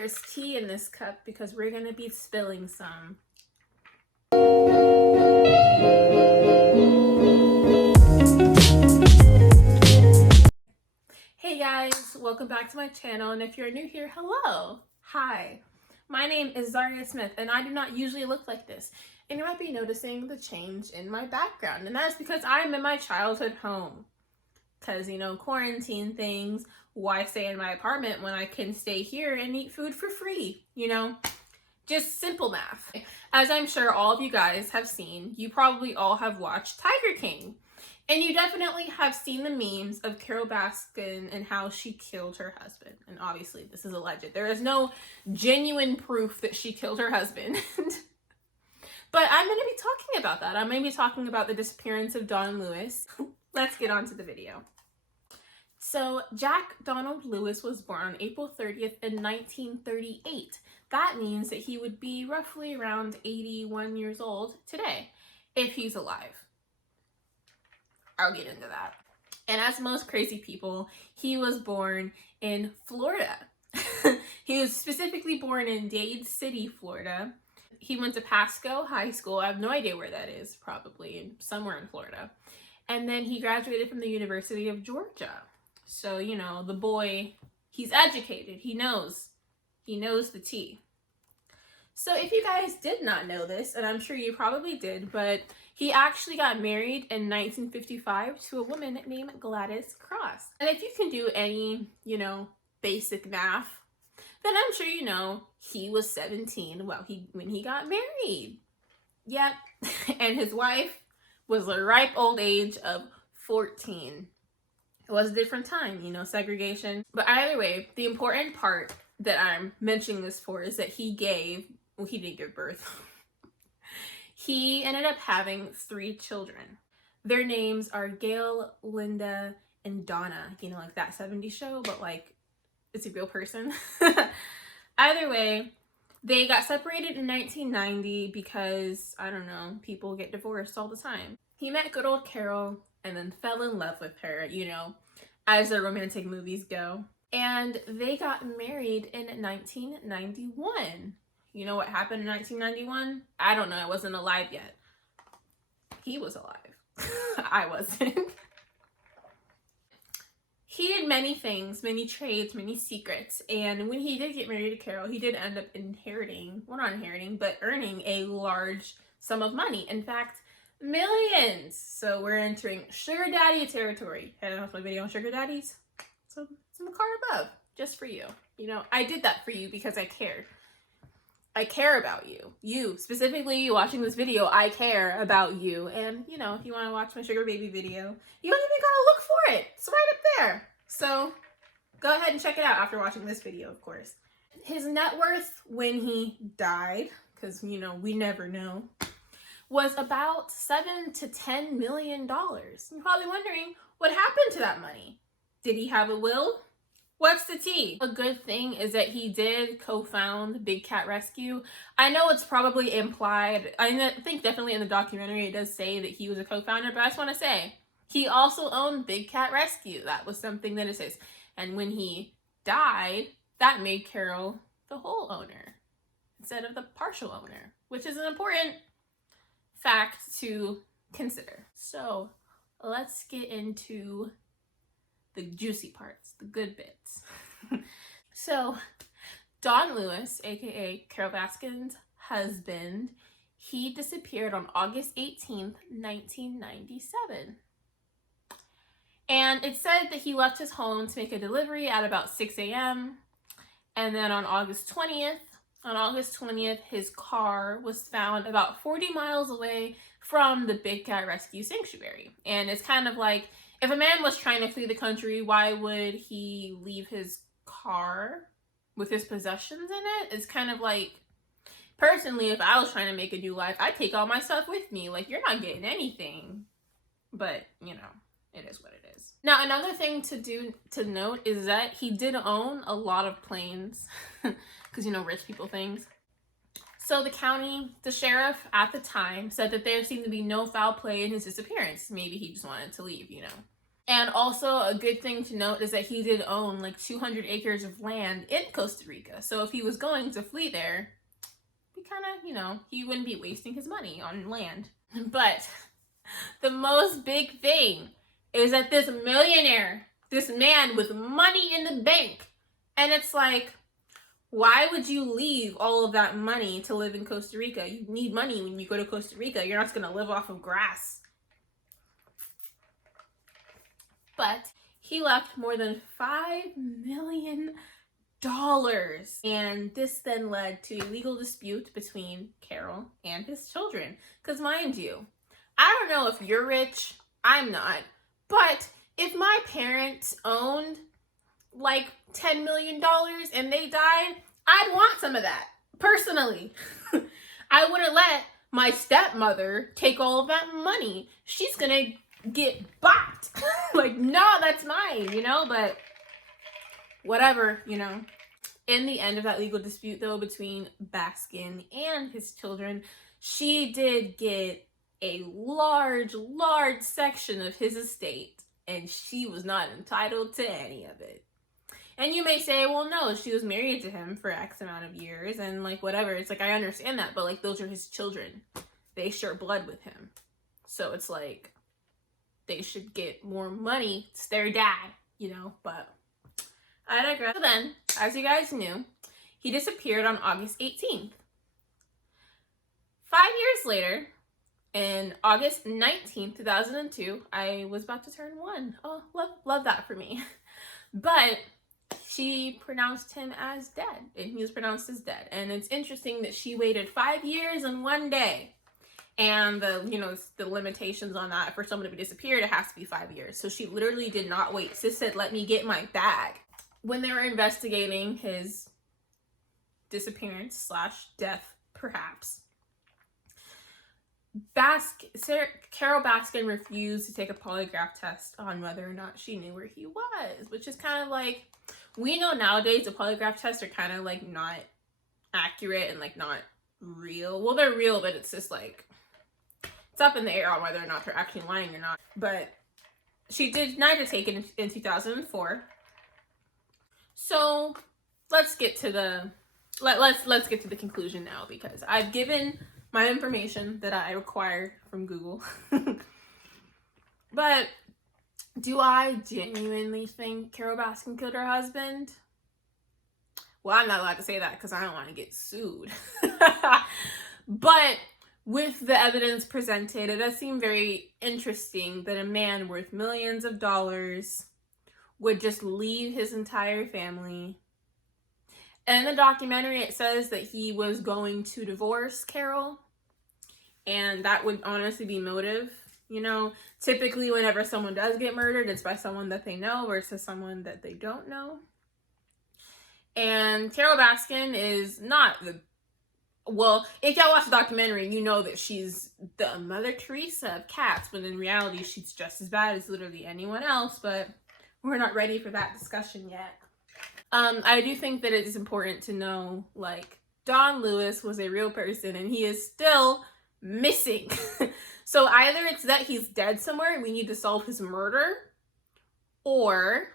there's tea in this cup because we're gonna be spilling some. Hey guys, welcome back to my channel, and if you're new here, hello. Hi, my name is Zaria Smith, and I do not usually look like this. And you might be noticing the change in my background, and that is because I'm in my childhood home. Because, you know, quarantine things, why stay in my apartment when I can stay here and eat food for free? You know, just simple math. As I'm sure all of you guys have seen, you probably all have watched Tiger King. And you definitely have seen the memes of Carole Baskin and how she killed her husband. And obviously this is alleged. There is no genuine proof that she killed her husband. But I'm going to be talking about that. I'm going to be talking about the disappearance of Don Lewis. Let's get on to the video. So Jack Donald Lewis was born on April 30th in 1938. That means that he would be roughly around 81 years old today, if he's alive. I'll get into that. And as most crazy people, he was born in Florida. He was specifically born in Dade City, Florida. He went to Pasco High School. I have no idea where that is, probably somewhere in Florida. And then he graduated from the University of Georgia. So, you know, the boy, he's educated. He knows the tea. So if you guys did not know this, and I'm sure you probably did, but he actually got married in 1955 to a woman named Gladys Cross. And if you can do any, you know, basic math, then I'm sure you know he was 17 when he got married. Yep. And his wife was the ripe old age of 14. It was a different time, you know, segregation. But either way, the important part that I'm mentioning this for is that he didn't give birth. He ended up having 3 children. Their names are Gail, Linda, and Donna. You know, like that 70s show, but like it's a real person. Either way, they got separated in 1990 because, I don't know, people get divorced all the time. He met good old Carole and then fell in love with her, you know, as the romantic movies go. And they got married in 1991. You know what happened in 1991? I don't know. I wasn't alive yet. He was alive. I wasn't. He did many things, many trades, many secrets. And when he did get married to Carole, he did end up inheriting, well, not inheriting, but earning a large sum of money. In fact, millions. So we're entering sugar daddy territory. Had enough my video on sugar daddies? So it's in the card above, just for you. You know, I did that for you because I cared. I care about you. You, specifically you watching this video, I care about you. And, you know, if you want to watch my sugar baby video, you don't even gotta look for it. It's right up there. So go ahead and check it out after watching this video, of course. His net worth when he died, because, you know, we never know, was about $7 to $10 million. You're probably wondering, what happened to that money? Did he have a will? What's the tea? A good thing is that he did co-found Big Cat Rescue. I know it's probably implied. I think definitely in the documentary it does say that he was a co-founder, but I just want to say he also owned Big Cat Rescue. That was something that it says. And when he died, that made Carole the whole owner instead of the partial owner, which is an important fact to consider. So let's get into the juicy parts, the good bits. So Don Lewis, aka Carole Baskin's husband, he disappeared on August 18th, 1997. And it said that he left his home to make a delivery at about 6 a.m. And then on August 20th, his car was found about 40 miles away from the Big Cat Rescue Sanctuary. And it's kind of like, if a man was trying to flee the country, why would he leave his car with his possessions in it? It's kind of like, personally, if I was trying to make a new life, I'd take all my stuff with me. Like, you're not getting anything. But, you know, it is what it is. Now, another thing to note is that he did own a lot of planes. Because, you know, rich people things. So the sheriff at the time said that there seemed to be no foul play in his disappearance. Maybe he just wanted to leave, you know. And also a good thing to note is that he did own like 200 acres of land in Costa Rica. So if he was going to flee there, he kind of, you know, he wouldn't be wasting his money on land. But the most big thing is that this millionaire, this man with money in the bank, and it's like, why would you leave all of that money to live in Costa Rica? You need money when you go to Costa Rica. You're not just going to live off of grass. But he left more than $5 million. And this then led to a legal dispute between Carole and his children. Because mind you, I don't know if you're rich, I'm not, but if my parents owned like $10 million and they died, I'd want some of that, personally. I wouldn't let my stepmother take all of that money. She's gonna get bought. Like, no, that's mine, you know, but whatever, you know. In the end of that legal dispute, though, between Baskin and his children, she did get a large section of his estate, and she was not entitled to any of it. And you may say, well, no, she was married to him for X amount of years, and like, whatever. It's like, I understand that, but like, those are his children. They share blood with him. So it's like, they should get more money. It's their dad, you know, but I digress. So then, as you guys knew, he disappeared on August 18th. 5 years later, in August 19th, 2002, I was about to turn 1. Oh, love that for me. But she pronounced him as dead, and he was pronounced as dead. And it's interesting that she waited 5 years and 1 day. And the limitations on that, for someone to be disappeared, it has to be 5 years. So she literally did not wait. Sis said, let me get my bag. When they were investigating his disappearance / death, perhaps, Carole Baskin refused to take a polygraph test on whether or not she knew where he was, which is kind of like, we know nowadays the polygraph tests are kind of like not accurate and like not real. Well, they're real, but it's just like, it's up in the air on whether or not they're actually lying or not. But she did deny to take it in 2004. So let's get to the let's get to the conclusion now, because I've given my information that I require from Google. But do I genuinely think Carole Baskin killed her husband? Well, I'm not allowed to say that because I don't want to get sued. But with the evidence presented, it does seem very interesting that a man worth millions of dollars would just leave his entire family. And in the documentary, it says that he was going to divorce Carole, and that would honestly be motive. You know, typically whenever someone does get murdered, it's by someone that they know versus someone that they don't know. And Carole Baskin is not well, if y'all watch the documentary, you know that she's the Mother Teresa of cats, but in reality, she's just as bad as literally anyone else, but we're not ready for that discussion yet. I do think that it is important to know, like, Don Lewis was a real person and he is still missing. So either it's that he's dead somewhere and we need to solve his murder, or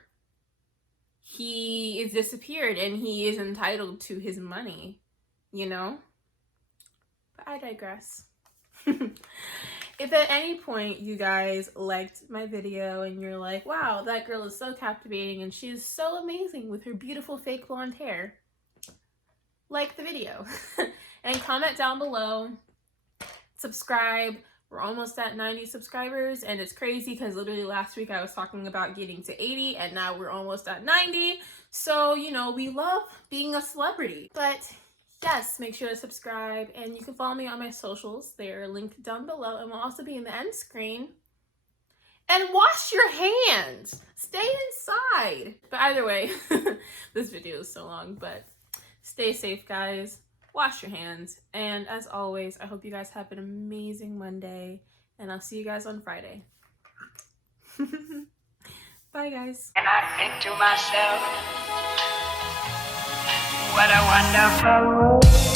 he is disappeared and he is entitled to his money, you know? But I digress. If at any point you guys liked my video and you're like, wow, that girl is so captivating and she is so amazing with her beautiful fake blonde hair, like the video. And comment down below, subscribe. We're almost at 90 subscribers, and it's crazy because literally last week I was talking about getting to 80 and now we're almost at 90. So, you know, we love being a celebrity. But yes, make sure to subscribe, and you can follow me on my socials. They're linked down below and will also be in the end screen. And wash your hands. Stay inside. But either way, this video is so long, but stay safe, guys. Wash your hands. And as always, I hope you guys have an amazing Monday, and I'll see you guys on Friday. Bye, guys. And I think to myself, what a wonderful world.